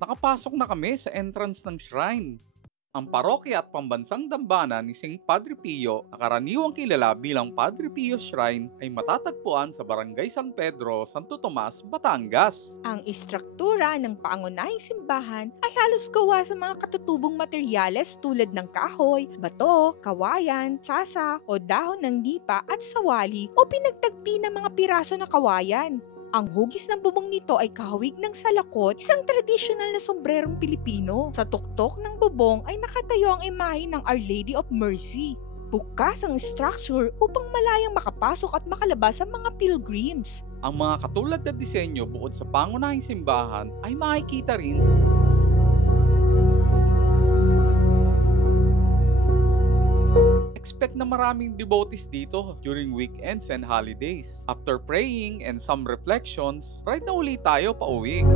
Nakapasok na kami sa entrance ng shrine. Ang parokya at pambansang dambana ni St. Padre Pio na karaniwang kilala bilang Padre Pio Shrine ay matatagpuan sa Barangay San Pedro, Santo Tomas, Batangas. Ang istruktura ng pangunahing simbahan ay halos gawa sa mga katutubong materyales tulad ng kahoy, bato, kawayan, sasa o dahon ng lipa at sawali o pinagtagpi ng mga piraso na kawayan. Ang hugis ng bubong nito ay kahawig ng salakot, isang tradisyonal na sombrerong Pilipino. Sa tuktok ng bubong ay nakatayo ang imahe ng Our Lady of Mercy. Bukas ang structure upang malayang makapasok at makalabas ang mga pilgrims. Ang mga katulad na disenyo bukod sa pangunahing simbahan ay makikita rin expect na maraming devotees dito during weekends and holidays. After praying and some reflections, ride na ulit tayo pauwi.